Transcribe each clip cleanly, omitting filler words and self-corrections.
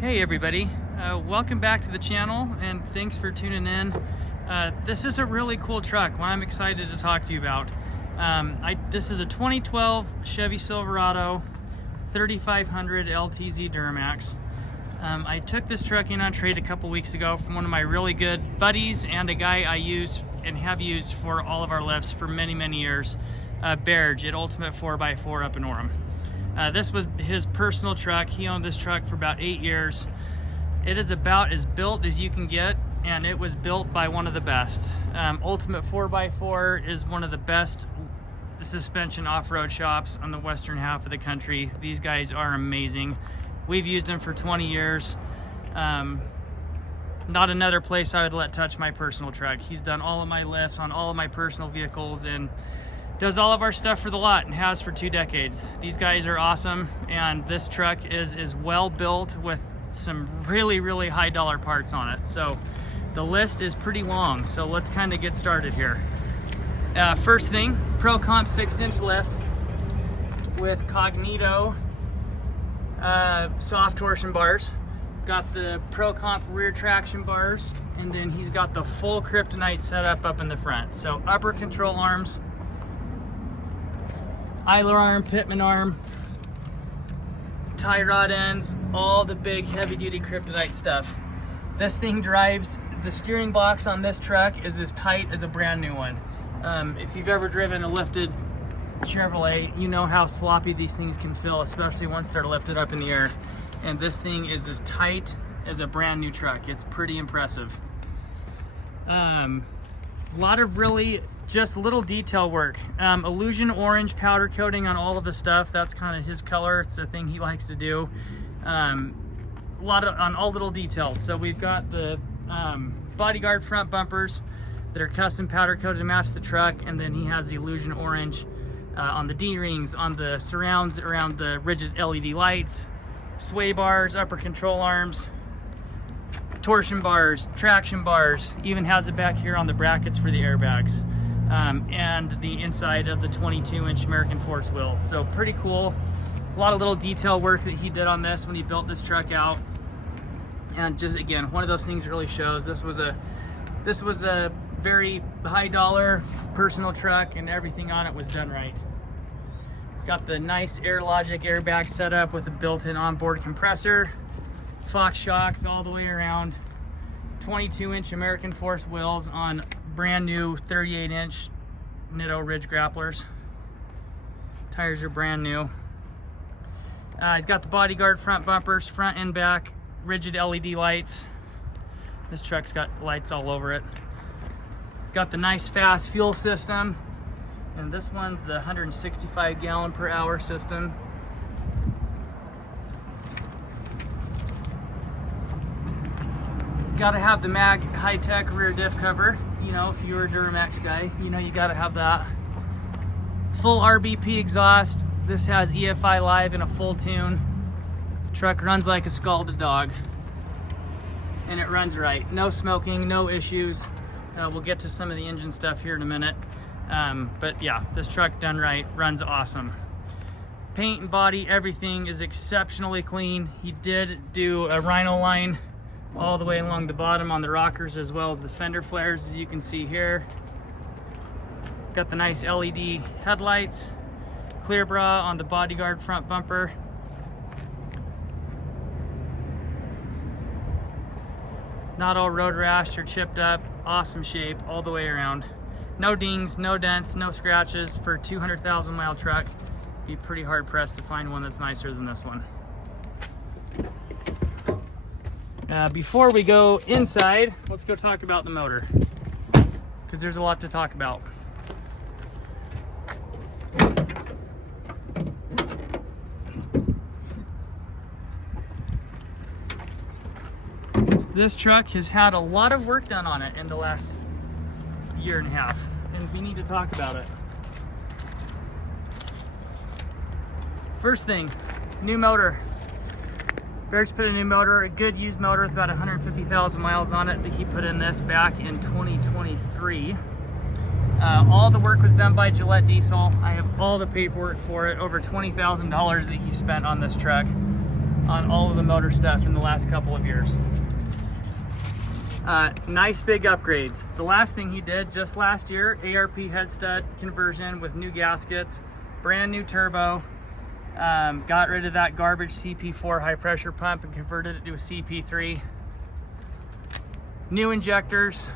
Hey everybody, welcome back to the channel and thanks for tuning in. This is a really cool truck, what I'm excited to talk to you about. This is a 2012 Chevy Silverado 3500 LTZ Duramax. I took this truck in on trade a couple weeks ago from one of my really good buddies and a guy I use and have used for all of our lifts for many years, Berge at Ultimate 4x4 up in Orem. This was his personal truck. He owned this truck for about 8 years. It is about as built as you can get, and it was built by one of the best. Ultimate 4x4 is one of the best suspension off-road shops on the western half of the country. These guys are amazing. We've used them for 20 years. Not another place I would let touch my personal truck. He's done all of my lifts on all of my personal vehicles and does all of our stuff for the lot and has for 2 decades. These guys are awesome, and this truck is well built with some really high dollar parts on it. So the list is pretty long, so let's kind of get started here. First thing, Pro Comp 6-inch lift with Cognito Soft Torsion Bars. Got the Pro Comp rear traction bars, and then he's got the full Kryptonite setup up in the front. So upper control arms, idler arm, pitman arm, tie rod ends, all the big heavy-duty Kryptonite stuff. This thing drives, the steering box on this truck is as tight as a brand new one. If you've ever driven a lifted Chevrolet, you know how sloppy these things can feel, especially once they're lifted up in the air. And this thing is as tight as a brand new truck. It's pretty impressive. A lot of really just little detail work. Illusion orange powder coating on all of the stuff. That's kind of his color. It's the thing he likes to do. A lot on all little details. So we've got the bodyguard front bumpers that are custom powder coated to match the truck, and then he has the illusion orange on the D-rings, on the surrounds around the rigid LED lights, sway bars, upper control arms, torsion bars, traction bars, even has it back here on the brackets for the airbags. And the inside of the 22-inch American Force wheels. So pretty cool. A lot of little detail work that he did on this when he built this truck out. And just again, one of those things that really shows this was a very high dollar personal truck, and everything on it was done right. Got the nice AirLogic airbag setup with a built-in onboard compressor, Fox shocks all the way around, 22-inch American Force wheels on brand new 38-inch Nitto Ridge grapplers. Tires are brand new. He's got the bodyguard front bumpers, front and back, rigid LED lights. This truck's got lights all over it. Got the nice fast fuel system, and this one's the 165 gallon per hour system. Gotta have the Mag-HyTec rear diff cover. You know, if you're a Duramax guy, you know you gotta have that. Full RBP exhaust. This has EFI Live in a full tune. Truck runs like a scalded dog. And it runs right. No smoking, no issues. We'll get to some of the engine stuff here in a minute. But yeah, this truck done right, runs awesome. Paint and body, everything is exceptionally clean. He did do a rhino line all the way along the bottom on the rockers, as well as the fender flares, as you can see here. Got the nice LED headlights, clear bra on the bodyguard front bumper. Not all road rash or chipped up, awesome shape all the way around. No dings, no dents, no scratches. For a 200,000 mile truck, be pretty hard pressed to find one that's nicer than this one. Before we go inside, let's go talk about the motor, because there's a lot to talk about. This truck has had a lot of work done on it in the last year and a half, and we need to talk about it. First thing, new motor. Berg's put a new motor, a good used motor with about 150,000 miles on it that he put in this back in 2023. All the work was done by Gillette Diesel. I have all the paperwork for it, over $20,000 that he spent on this truck. on all of the motor stuff in the last couple of years. Nice big upgrades. The last thing he did just last year, ARP head stud conversion with new gaskets, brand new turbo, got rid of that garbage CP4 high pressure pump and converted it to a CP3. New injectors,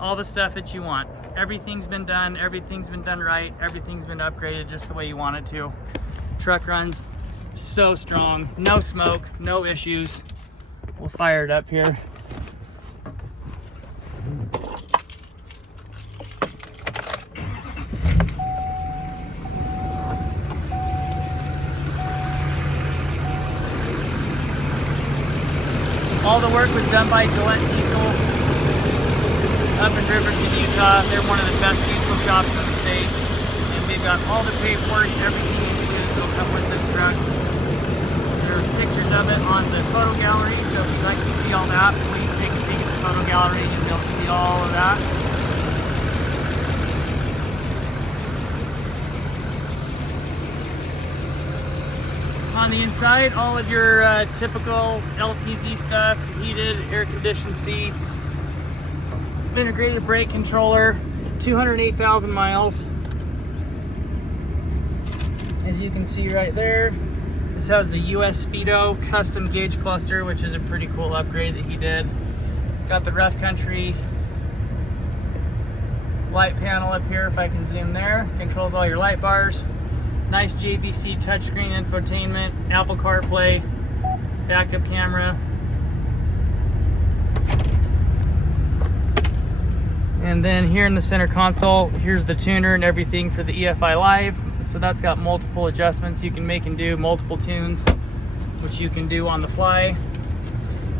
all the stuff that you want. Everything's been done right, everything's been upgraded just the way you want it to. Truck runs so strong, no smoke, no issues. We'll fire it up here. All the work was done by Gillette Diesel up in Riverton, Utah. They're one of the best diesel shops in the state. And we've got all the paperwork, everything included will come with this truck. There's pictures of it on the photo gallery, so if you'd like to see all that, please take a peek at the photo gallery and you'll be able to see all of that. On the inside, all of your typical LTZ stuff, heated, air-conditioned seats, integrated brake controller, 208,000 miles. As you can see right there, this has the US Speedo custom gauge cluster, which is a pretty cool upgrade that he did. Got the rough country light panel up here, if I can zoom there. Controls all your light bars. Nice JVC touchscreen infotainment, Apple CarPlay, backup camera. And then here in the center console, here's the tuner and everything for the EFI Live. So that's got multiple adjustments you can make and do, multiple tunes, which you can do on the fly.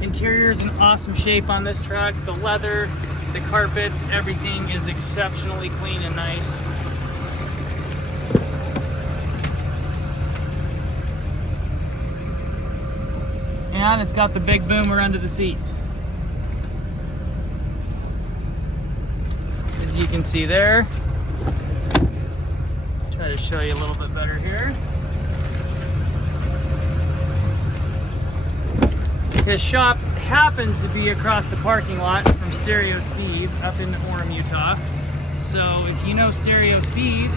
Interior is in awesome shape on this truck. The leather, the carpets, everything is exceptionally clean and nice. And it's got the big boomer under the seats. As you can see there. Try to show you a little bit better here. His shop happens to be across the parking lot from Stereo Steve up in Orem, Utah. So if you know Stereo Steve,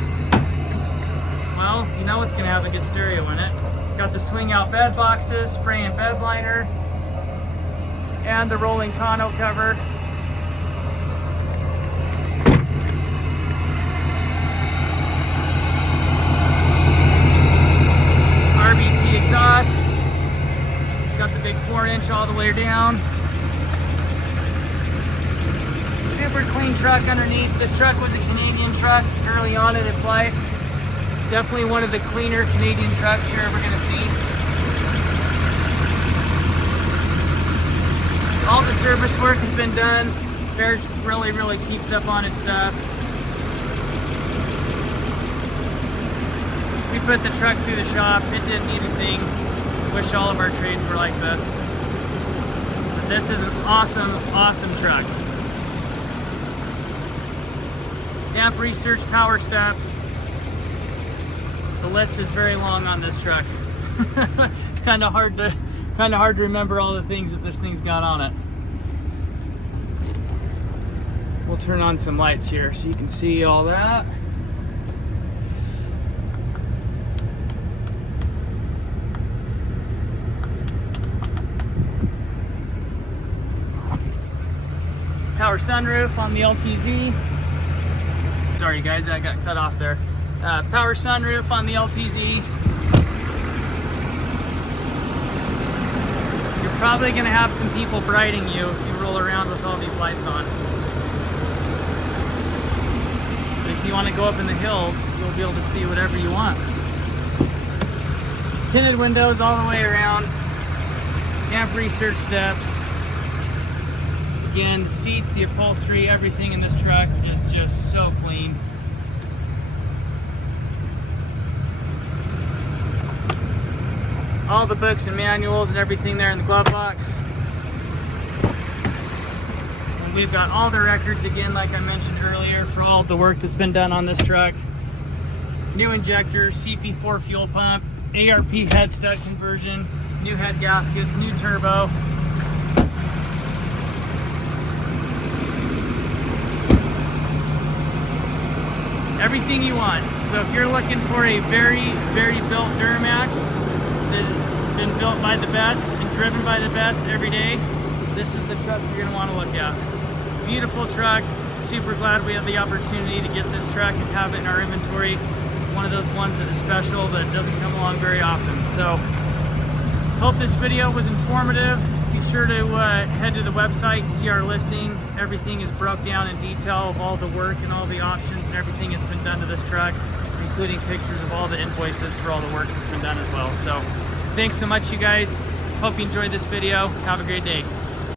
well, you know it's gonna have a good stereo in it. Got the swing out bed boxes, spray and bed liner, and the rolling tonneau cover. RVP exhaust. Got the big 4-inch all the way down. Super clean truck underneath. This truck was a Canadian truck early on in its life. Definitely one of the cleaner Canadian trucks you're ever going to see. All the service work has been done. Bear really keeps up on his stuff. We put the truck through the shop. It didn't need a thing. Wish all of our trades were like this. But this is an awesome truck. Amp research, power steps. The list is very long on this truck. It's kind of hard to remember all the things that this thing's got on it. We'll turn on some lights here so you can see all that. Power sunroof on the LTZ. Sorry guys, I got cut off there. Power sunroof on the LTZ. You're probably going to have some people briding you if you roll around with all these lights on. But if you want to go up in the hills, you'll be able to see whatever you want. Tinted windows all the way around. Amp research steps. Again, the seats, the upholstery, everything in this truck is just so clean. All the books and manuals and everything there in the glove box. And we've got all the records again, like I mentioned earlier, for all the work that's been done on this truck. New injector, CP4 fuel pump, ARP head stud conversion, new head gaskets, new turbo. Everything you want. So if you're looking for a very built Duramax that has been built by the best and driven by the best every day, this is the truck you're gonna wanna look at. Beautiful truck, super glad we have the opportunity to get this truck and have it in our inventory. One of those ones that is special that doesn't come along very often. So, hope this video was informative. Be sure to head to the website, see our listing. Everything is broke down in detail of all the work and all the options and everything that's been done to this truck, including pictures of all the invoices for all the work that's been done as well. So, thanks so much, you guys. Hope you enjoyed this video. Have a great day.